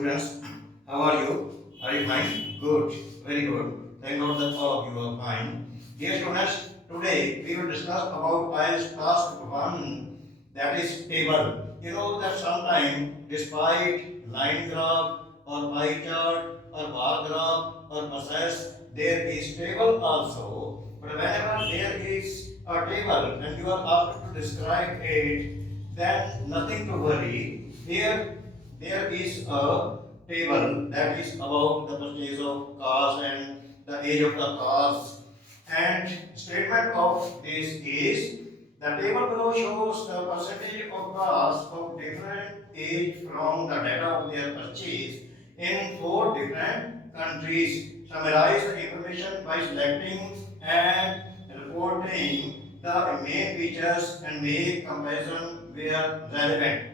students. How are you? Are you fine? Good. Very good. Thank God that all of you are fine. Dear students, today we will discuss about IELTS task 1, that is table. You know that sometimes despite line graph or pie chart or bar graph or process, there is table also. But whenever there is a table and you are asked to describe it, then nothing to worry. Here there is a table that is about the purchase of cars and the age of the cars. And statement of this is the table below shows the percentage of cars of different age from the data of their purchase in 4 different countries. Summarize the information by selecting and reporting the main features and make comparison where relevant.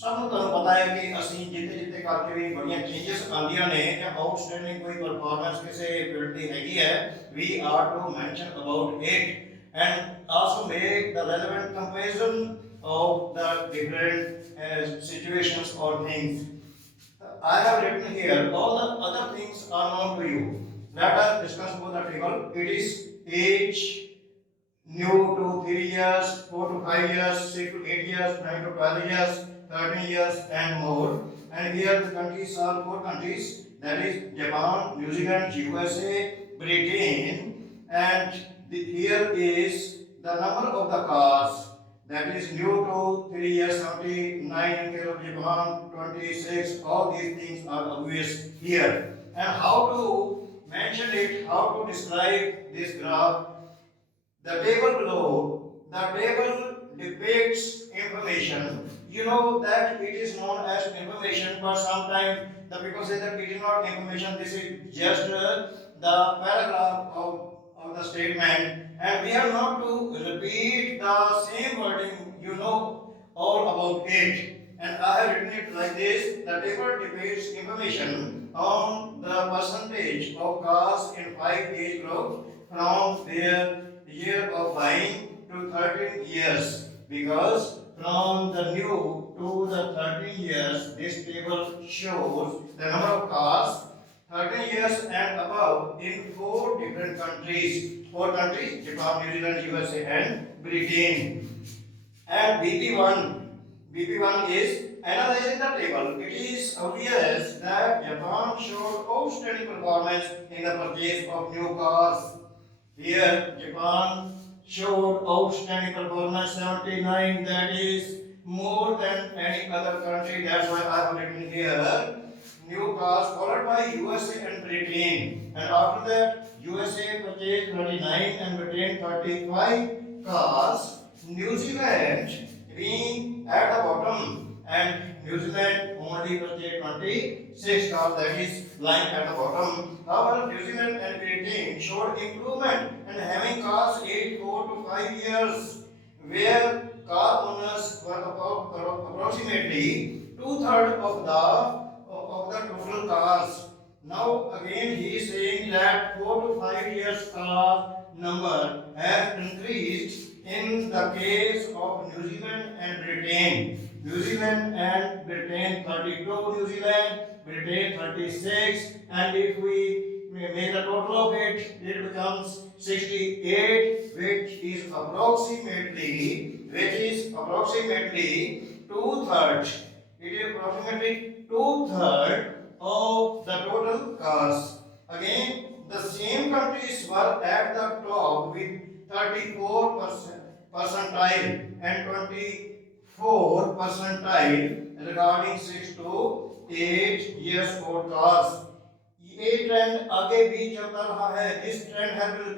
ਸਭ ਨੂੰ ਤੁਹਾਨੂੰ ਪਤਾ ਹੈ ਕਿ ਅਸੀਂ ਜਿੱਤੇ ਜਿੱਤੇ ਕਰਕੇ ਵੀ ਬੜੀਆਂ ਚੇਂਜਸ ਆਉਂਦੀਆਂ ਨੇ ਜਾਂ ਆਊਟਸਟੈਂਡਿੰਗ ਕੋਈ ਪਰਫਾਰਮੈਂਸ ਕਿਸੇ ਫੀਲਡ ਦੀ ਹੈਗੀ ਹੈ we are to mention about it and also make the relevant comparison of the different situations or things. I have written here all the other things are known to you. Let us discuss about the table. It is age, new to 3 years, 4 to 5 years, 6 to 8 years, 9 to 12 years, 13 years and more. And here the countries are 4 countries, that is Japan, New Zealand, USA, Britain, and here is the number of the cars, that is new to 3 years 79 in case of Japan, 26. All these things are obvious here. And how to mention it, how to describe this graph. The table below, the table depicts information. You know that it is known as information, but sometimes the people say that it is not information, this is just the paragraph of the statement, and we have not to repeat the same wording, you know all about it. And I have written it like this: the table depicts information on the percentage of cars in 5 age groups from their year of buying to 13 years, because from the new to the 13 years this table shows the number of cars 13 years and above in 4 different countries. 4 countries: Japan, New Zealand, USA and Britain. And BP1 is analyzing the table. It is obvious that Japan showed outstanding performance in the purchase of new cars. Here Japan showed outstanding performance 79, that is more than any other country. That's why I have written here new cars, followed by USA and Britain. And after that USA purchased 39 and Britain 35 cars. New Zealand being at the bottom, and New Zealand only purchased 26 cars, that is lying at the bottom. However, New Zealand and Britain showed improvement and having cars aged 4 to 5 years, where car owners were approximately 2/3 of the total cars. Now again he is saying that 4 to 5 years car number has increased in the case of New Zealand and Britain. New Zealand and Britain 32, New Zealand, Britain 36, and if we make the total of it, it becomes 68, which is approximately 2/3. It is approximately 2/3 of the total cars. Again, the same countries were at the top with 34 percentile and 24 percentile regarding 6 to 8 years old cars. ये trend आगे भी चलता रहा है. This trend has been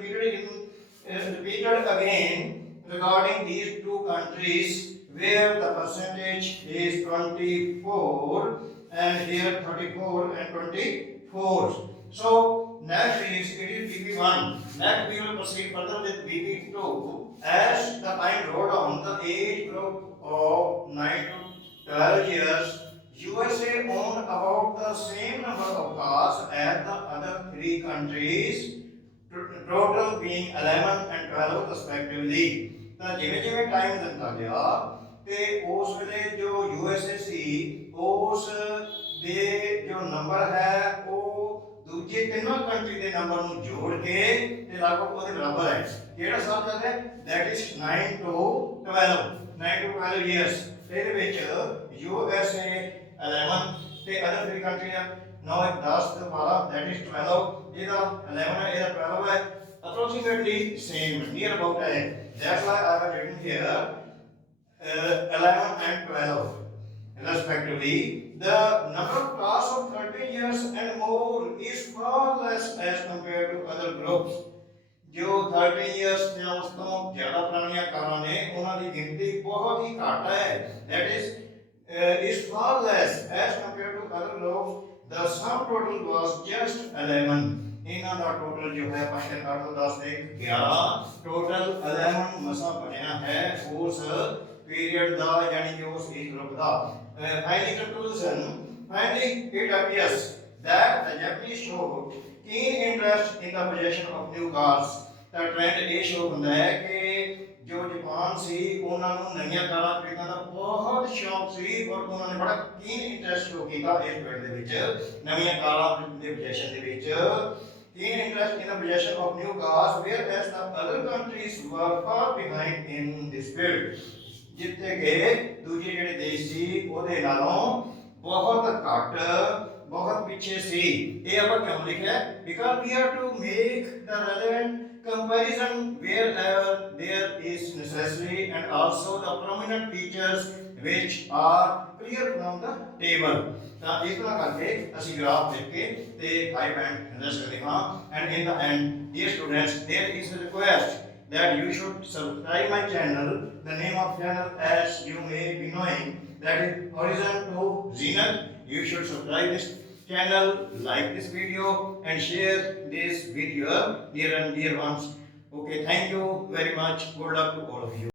repeated again regarding these 2 countries, where the percentage is 24 and here 34 and 24. So next is BP1. Next we will proceed further with BP2. As the time rolled on, the age group of 9 to 12 years, USA owned about the same number of cars as the other 3 countries, total being 11 and 12 respectively. ਤਾਂ ਜਿਵੇਂ ਜਿਵੇਂ time ਦਿੰਦਾ ਗਿਆ ਤੇ ਉਸ ਵੇਲੇ ਜੋ USA ਸੀ ਉਸ ਦੇ ਜੋ ਨੰਬਰ ਹੈ ਉਹ ਦੂਜੇ ਤਿੰਨਾਂ ਕੰਟਰੀ ਦੇ ਨੰਬਰ ਨੂੰ ਜੋੜ ਕੇ ਤੇ ਲਗਭਗ ਉਹਦੇ ਬਰਾਬਰ ਹੈ। ਕਿਹੜਾ ਸਾਲ ਚੱਲ ਰਿਹਾ? that is 9 to 12 years। ਇਹਦੇ ਵਿੱਚ USA 11 ਤੇ ਅਦਰ 3 ਕੰਟਰੀਆਂ 9 10 ਤੇ 12 that is 12। ਇਹਦਾ 11 ਹੈ, ਇਹਦਾ 12 ਹੈ, approximately same, near about है। that's why I have written here 11 and 12 respectively। the number of class of 13 years and more is far less as compared to other groups। जो 13 years ਜਾਂ ਉਸ ਤੋਂ ਜ਼ਿਆਦਾ ਪੁਰਾਣੀਆਂ ਕਾਰਾਂ ਨੇ ਉਹਨਾਂ ਦੀ ਗਿਣਤੀ ਬਹੁਤ ਹੀ ਘੱਟ ਹੈ। that is far less as compared to other groups। the sum total was just 11। ਇਹਨਾਂ ਦਾ ਟੋਟਲ ਜੋ ਹੈ ਪਾਸ਼ਾ ਕਰ ਤੋਂ 10 ਤੇ 11 ਟੋਟਲ 11 ਮਸਾ ਬਣਿਆ ਹੈ ਉਸ ਪੀਰੀਅਡ ਦਾ, ਯਾਨੀ ਕਿ ਉਸ age group the. finally conclusion, finally it appears that the Japanese showed keen interest in the possession of new cars। ਤਾਂ ਟ੍ਰੈਂਡ ਇਹ ਸ਼ੋ ਹੁੰਦਾ ਹੈ ਕਿ ਜੋ ਜਾਪਾਨ ਸੀ ਉਹਨਾਂ ਨੂੰ ਨਵੀਆਂ ਕਾਰਾਂ ਖਰੀਦਣ ਦਾ ਬਹੁਤ ਸ਼ੌਕ ਸੀ ਔਰ ਉਹਨਾਂ ਨੇ ਬੜਾ ਕੀਨ ਇੰਟਰਸਟ ਸ਼ੋ ਕੀਤਾ ਇਸ ਫੀਲਡ ਦੇ ਵਿੱਚ, ਨਵੀਆਂ ਕਾਰਾਂ ਦੇ ਪੋਜੈਸ਼ਨ ਦੇ ਵਿੱਚ। keen interest in the possession of new cars whereas the other countries were far behind in this field। ਜਿੱਥੇ ਕਿ ਦੂਜੇ ਜਿਹੜੇ ਦੇਸ਼ ਸੀ ਉਹਦੇ ਨਾਲੋਂ ਬਹੁਤ ਘੱਟ, ਬਹੁਤ ਪਿੱਛੇ ਸੀ। ਇਹ ਆਪਾਂ ਕਿਉਂ ਲਿਖਿਆ? because we have to make the relevant comparison wherever there is necessary and also the prominent features which are clear from the table। ਤਾਂ ਇਸ ਤਰ੍ਹਾਂ ਕਰਕੇ ਅਸੀਂ ਗ੍ਰਾਫ ਲਿਖ ਕੇ ਤੇ 5 ਪੁਆਇੰਟ ਦੱਸ ਸਕਦੇ ਹਾਂ। and in the end dear students there is a request that you should subscribe my channel। the name of channel as you may be knowing that is Horizon to Zenith। you should subscribe this channel, like this video and share this with your dear and dear ones। okay, thank you very much, good luck to all of you।